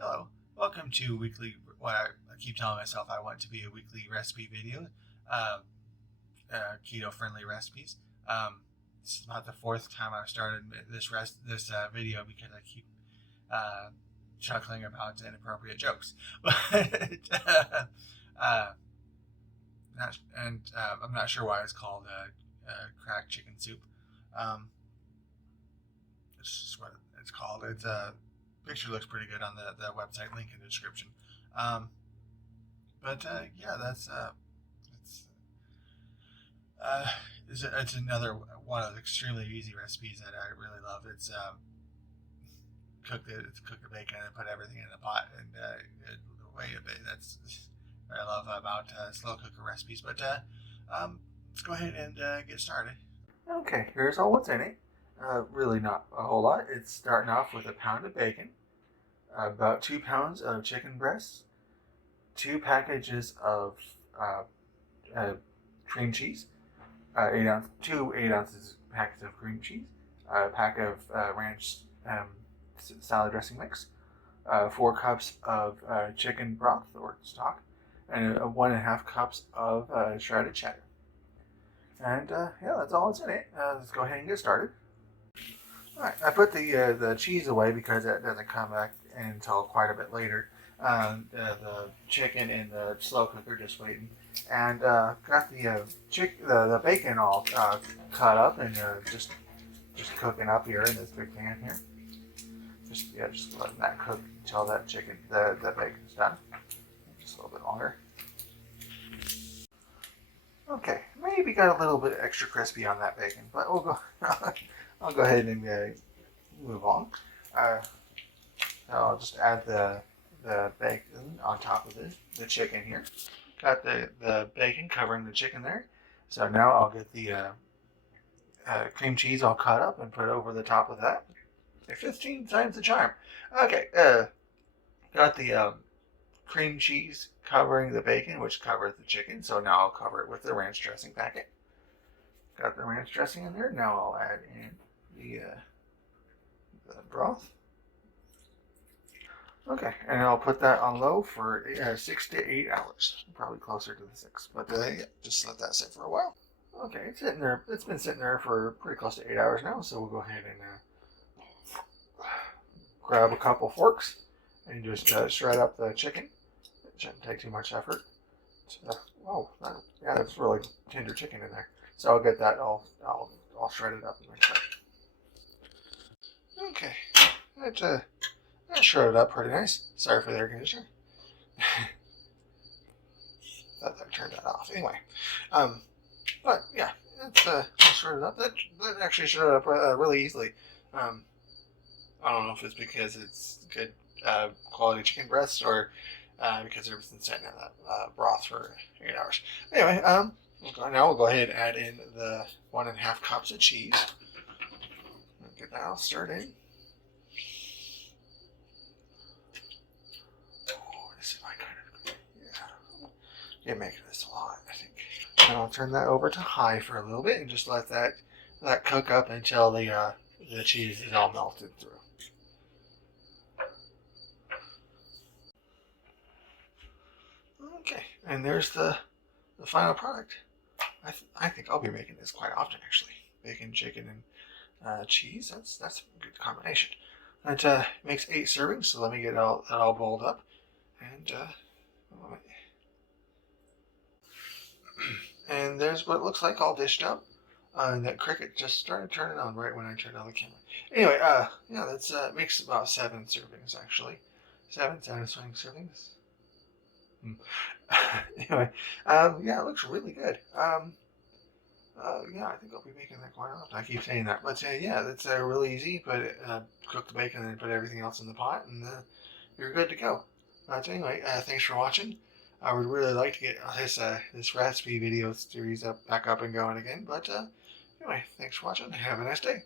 Hello, welcome to weekly. What I keep telling myself I want to be a weekly recipe video, uh, keto-friendly recipes. This is about the fourth time I've started this video because I keep uh, chuckling about inappropriate jokes. But uh, I'm not sure why it's called cracked chicken soup. Um, it's just what it's called. It's picture looks pretty good on the website link in the description. Um, but yeah, it's uh, it's another one of the extremely easy recipes that I really love. It's cook the bacon and put everything in the pot and wait a bit. That's what I love about slow cooker recipes. But let's go ahead and get started. Okay, here's all what's in it. Really not a whole lot. It's starting off with a pound of bacon, about 2 pounds of chicken breasts, 2 packages of uh, uh, cream cheese, 8 ounces packets of cream cheese, a pack of ranch salad dressing mix, 4 cups of chicken broth or stock, and 1.5 cups of shredded cheddar. And yeah, that's all that's in it. Let's go ahead and get started. All right, I put the cheese away because it doesn't come back until quite a bit later. The chicken in the slow cooker just waiting, and got the bacon all cut up and just cooking up here in this big pan here. Just letting that cook until the bacon's done. Just a little bit longer. Okay, maybe got a little bit extra crispy on that bacon, but we'll go. I'll go ahead and move on. Uh, I'll just add the bacon on top of the chicken here. Got the bacon covering the chicken there. So now I'll get the cream cheese all cut up and put over the top of that. 15 times the charm. Okay, got the cream cheese covering the bacon, which covers the chicken. So now I'll cover it with the ranch dressing packet. Got the ranch dressing in there. Now I'll add in the broth. Okay, and I'll put that on low for 6 to 8 hours. Probably closer to the 6, but yeah, just let that sit for a while. Okay, it's sitting there. It's been sitting there for pretty close to 8 hours now, so we'll go ahead and grab a couple forks and just shred up the chicken. It shouldn't take too much effort. Yeah, that's really tender chicken in there. So I'll get that all shredded up and mixed up. Okay, that shredded up pretty nice. Sorry for the air conditioner. Thought that turned that off. Anyway, but yeah, it's shredded up. That actually shredded up really easily. I don't know if it's because it's good quality chicken breasts or because everything's sitting in that broth for 8 hours. Anyway, now we'll go ahead and add in the 1.5 cups of cheese. Get that all stirred in. You're making this a lot, I think. And I'll turn that over to high for a little bit and just let that cook up until the cheese is all melted through. Okay, and there's the final product. I think I'll be making this quite often actually. Bacon, chicken, and cheese. That's a good combination. That makes 8 servings. So let me get that all bowled up and. And there's what it looks like all dished up. And that cricket just started turning on right when I turned on the camera. Anyway, yeah, that's makes about 7 servings actually. 7 satisfying servings. Anyway, yeah, it looks really good. Yeah, I think I'll be making that quite often. I keep saying that, but yeah, that's really easy. Cook the bacon and then put everything else in the pot, and you're good to go. Anyway, thanks for watching. I would really like to get this recipe video series back up and going again. But anyway, thanks for watching. Have a nice day.